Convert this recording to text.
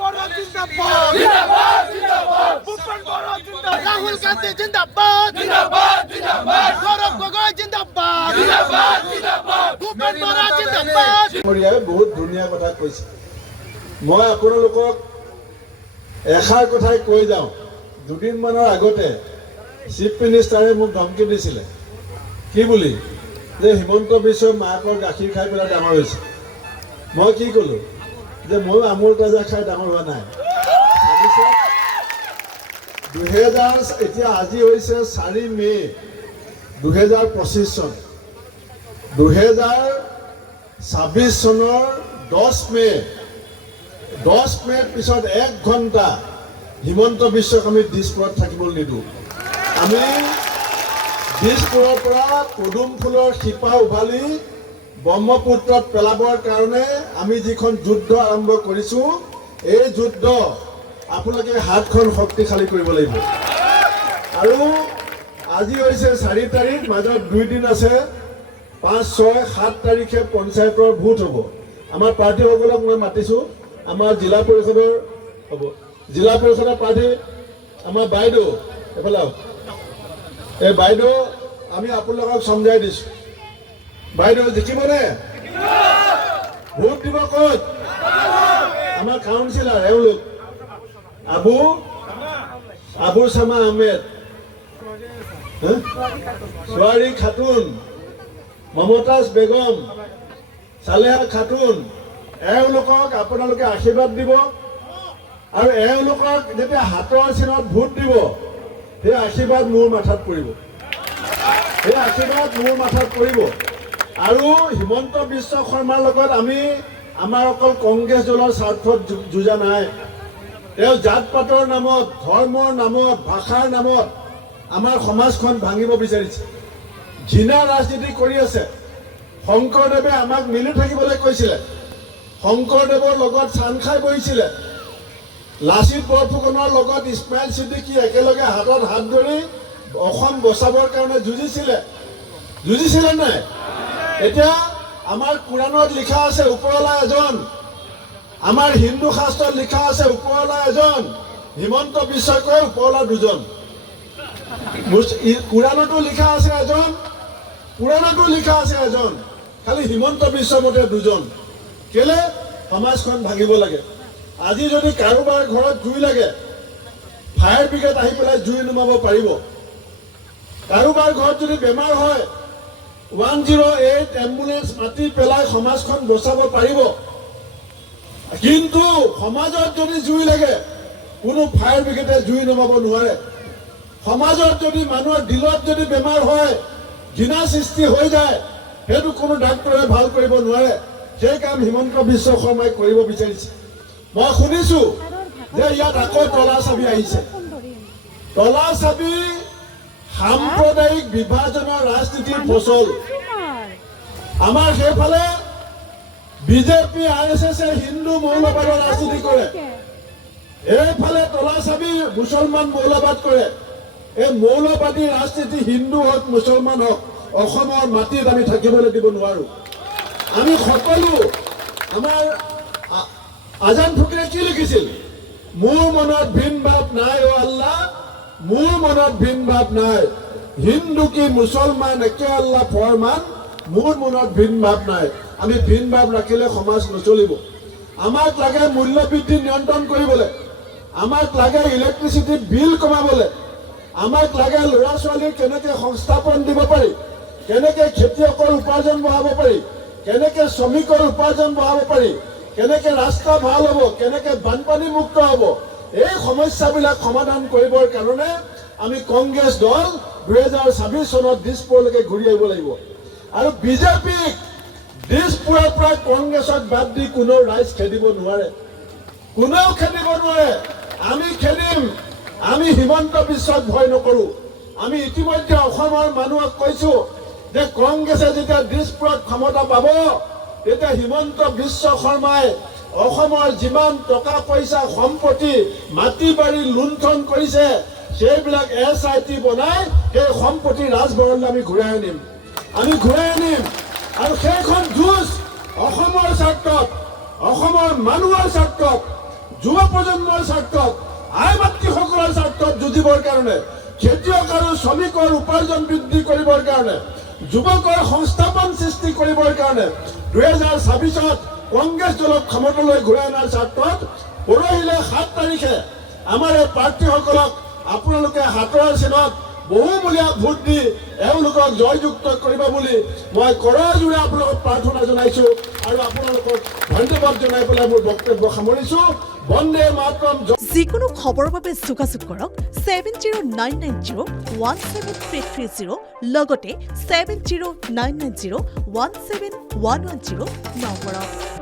বড় জিন্দাবাদ জিন্দাবাদ জিন্দাবাদ ভূপেন বড় জিন্দাবাদ রাহুল গান্ধী জিন্দাবাদ জিন্দাবাদ জিন্দাবাদ গৌরব গগৈ জিন্দাবাদ জিন্দাবাদ জিন্দাবাদ ভূপেন বড় জিন্দাবাদ মৰিয়াই বহুত ধুনীয়া কথা কৈছে মই আপোনালোকক এষাৰ কথাই কৈ যাওঁ দুদিনমানৰ আগতে চিফ মিনিষ্টাৰে মোক ধমকি দিছিলে কি বুলি যে হিমন্ত বিশ্বৰ মাকৰ গাখীৰ খাই পেলাই ডাঙৰ হৈছে মই কি ক'লোঁ যে মই আমুল তাজা খাই ডাঙৰ হোৱা নাই 2000 এতিয়া আজি হৈছে 4 মে 2025 চন 2026 চনৰ 10 মে পিছত 1 ঘণ্টা হিমন্ত বিশ্বক আমি দিছপুৰত থাকিবলৈ নিদিওঁ আমি দিছপুৰৰ পৰা পদুম ফুলৰ শিপা উভালি ব্ৰহ্মপুত্ৰত পেলাবৰ কাৰণে আমি যিখন যুদ্ধ আৰম্ভ কৰিছোঁ এই যুদ্ধ আপোনালোকে হাতখন শক্তিশালী কৰিব লাগিব আৰু আজি হৈছে 4 তাৰিখ মাজত 2 দিন আছে 5, 6, 7 তাৰিখে পঞ্চায়তৰ ভোট হ'ব আমাৰ প্ৰাৰ্থীসকলক মই মাতিছোঁ আমাৰ জিলা পৰিষদৰ হ'ব জিলা পৰিষদৰ প্ৰাৰ্থী আমাৰ বাইদেউ এফালে এই বাইদেউ আমি আপোনালোকক সমজাই দিছোঁ বাইদেউ জিকিবনে ভোট দিব ক'ত আমাৰ কাউন্সিলাৰ এওঁলোক আবু সামা আহমেদ ছোৱাৰী খাতুন মমতাজ বেগম সালেহা খাতুন এওঁলোকক আপোনালোকে আশীৰ্বাদ দিব আৰু এওঁলোকক যেতিয়া হাতৰ চিনত ভোট দিব সেই আশীৰ্বাদ মোৰ মাথাত পৰিব আৰু হিমন্ত বিশ্ব শৰ্মাৰ লগত আমি আমাৰ অকল কংগ্ৰেছ দলৰ স্বাৰ্থত যুঁজা নাই তেওঁ জাত পাতৰ নামত ধৰ্মৰ নামত ভাষাৰ নামত আমাৰ সমাজখন ভাঙিব বিচাৰিছে ঘৃণা ৰাজনীতি কৰি আছে শংকৰদেৱে আমাক মিলি থাকিবলৈ কৈছিলে শংকৰদেৱৰ লগত চান খাই বহিছিলে লাচিত বৰফুকনৰ লগত ইছমাইল ছিদ্দিকী একেলগে হাতত হাত ধৰি অসম বচাবৰ কাৰণে যুঁজিছিলে নাই এতিয়া আমাৰ কুৰাণত লিখা আছে ওপৰৱালা এজন আমাৰ হিন্দু শাস্ত্ৰত লিখা আছে ওপৰৱালা এজন হিমন্ত বিশ্বই কয় ওপৰৱালা দুজন কুৰাণতো লিখা আছে এজন খালি হিমন্ত বিশ্ব মতে দুজন কেলে সমাজখন ভাঙিব লাগে আজি যদি কাৰোবাৰ ঘৰত জুই লাগে ফায়াৰ ব্ৰিগেড আহি পেলাই জুই নুমাব পাৰিব কাৰোবাৰ ঘৰত যদি বেমাৰ হয় 108 এম্বুলেন্স মাতি পেলাই সমাজখন বচাব পাৰিব কিন্তু সমাজত যদি জুই লাগে কোনো ফায়াৰ ব্ৰিগেডে জুই নুমাব নোৱাৰে সমাজত যদি মানুহৰ দিলত যদি বেমাৰ হয় ঘৃণা সৃষ্টি হৈ যায় সেইটো কোনো ডাক্তৰে ভাল কৰিব নোৱাৰে সেই কাম হিমন্ত বিশ্ব শৰ্মাই কৰিব বিচাৰিছে মই শুনিছোঁ যে ইয়াত আকৌ তলা চাবি আহিছে তলা চাবি সাম্প্ৰদায়িক বিভাজনৰ ৰাজনীতিৰ ফচল আমাৰ সেইফালে বিজেপি RSS হিন্দু মৌলবাদৰ ৰাজনীতি কৰে এইফালে তলা চাবি মুছলমান মৌলবাদ কৰে এই মৌলবাদী ৰাজনীতি হিন্দু হওক মুছলমান হওক অসমৰ মাটিত আমি থাকিবলৈ দিব নোৱাৰোঁ আমি সকলো আমাৰ আজান ফকীৰে কি লিখিছিল মোৰ মনত ভিন ভাৱ নাই অ আল্লাহ মোৰ মনত ভিন ভাৱ নাই হিন্দু কি মুছলমান একে আল্লাহ ফৰমান মোৰ মনত ভিন ভাৱ নাই আমি ভিন ভাৱ ৰাখিলে সমাজ নচলিব আমাক লাগে মূল্য বৃদ্ধি নিয়ন্ত্ৰণ কৰিবলৈ আমাক লাগে ইলেক্ট্ৰিচিটি বিল কমাবলৈ আমাক লাগে ল'ৰা ছোৱালীক কেনেকৈ সংস্থাপন দিব পাৰি কেনেকৈ খেতিয়কৰ উপাৰ্জন বঢ়াব পাৰি কেনেকৈ শ্ৰমিকৰ উপাৰ্জন বঢ়াব পাৰি কেনেকৈ ৰাস্তা ভাল হ'ব কেনেকৈ বানপানী মুক্ত হ'ব এই সমস্যাবিলাক সমাধান কৰিবৰ কাৰণে আমি কংগ্ৰেছ দল 2026 চনত দিছপুৰলৈকে ঘূৰি আহিব লাগিব আৰু বিজেপিক দিছপুৰৰ পৰা কংগ্ৰেছক বাদ দি কোনেও ৰাইজ খেদিব নোৱাৰে আমি খেদিম আমি হিমন্ত বিশ্বক ভয় নকৰোঁ আমি ইতিমধ্যে অসমৰ মানুহক কৈছোঁ যে কংগ্ৰেছে যেতিয়া দিছপুৰত ক্ষমতা পাব তেতিয়া হিমন্ত বিশ্ব শৰ্মাই অসমৰ যিমান টকা পইচা সম্পত্তি মাটি বাৰী লুণ্ঠন কৰিছে সেইবিলাক SIT বনাই সেই সম্পত্তি ৰাজভৱনলৈ আমি ঘূৰাই আনিম আৰু সেইখন যুঁজ অসমৰ স্বাৰ্থত অসমৰ মানুহৰ স্বাৰ্থত যুৱ প্ৰজন্মৰ স্বাৰ্থত আই মাতৃসকলৰ স্বাৰ্থত যুঁজিবৰ কাৰণে খেতিয়ক আৰু শ্ৰমিকৰ উপাৰ্জন বৃদ্ধি কৰিবৰ কাৰণে যুৱকৰ সংস্থাপন সৃষ্টি কৰিবৰ কাৰণে 2026ত কংগ্ৰেছ দলক ক্ষমতালৈ ঘূৰাই অনাৰ স্বাৰ্থত পৰহিলে 7 তাৰিখে আমাৰ এই প্ৰাৰ্থীসকলক আপোনালোকে হাতৰ চিনত বহুমূলীয়া ভোট দি এওঁলোকক জয়যুক্ত কৰিব বুলি মই কৰজোৰে আপোনালোকক প্ৰাৰ্থনা জনাইছোঁ আৰু আপোনালোকক ধন্যবাদ জনাই পেলাই মোৰ বক্তব্য সামৰিছোঁ। বন্দে মাতৰম। যিকোনো খবৰৰ বাবে যোগাযোগ কৰক 7099017330 লগতে 7099017110 নম্বৰত।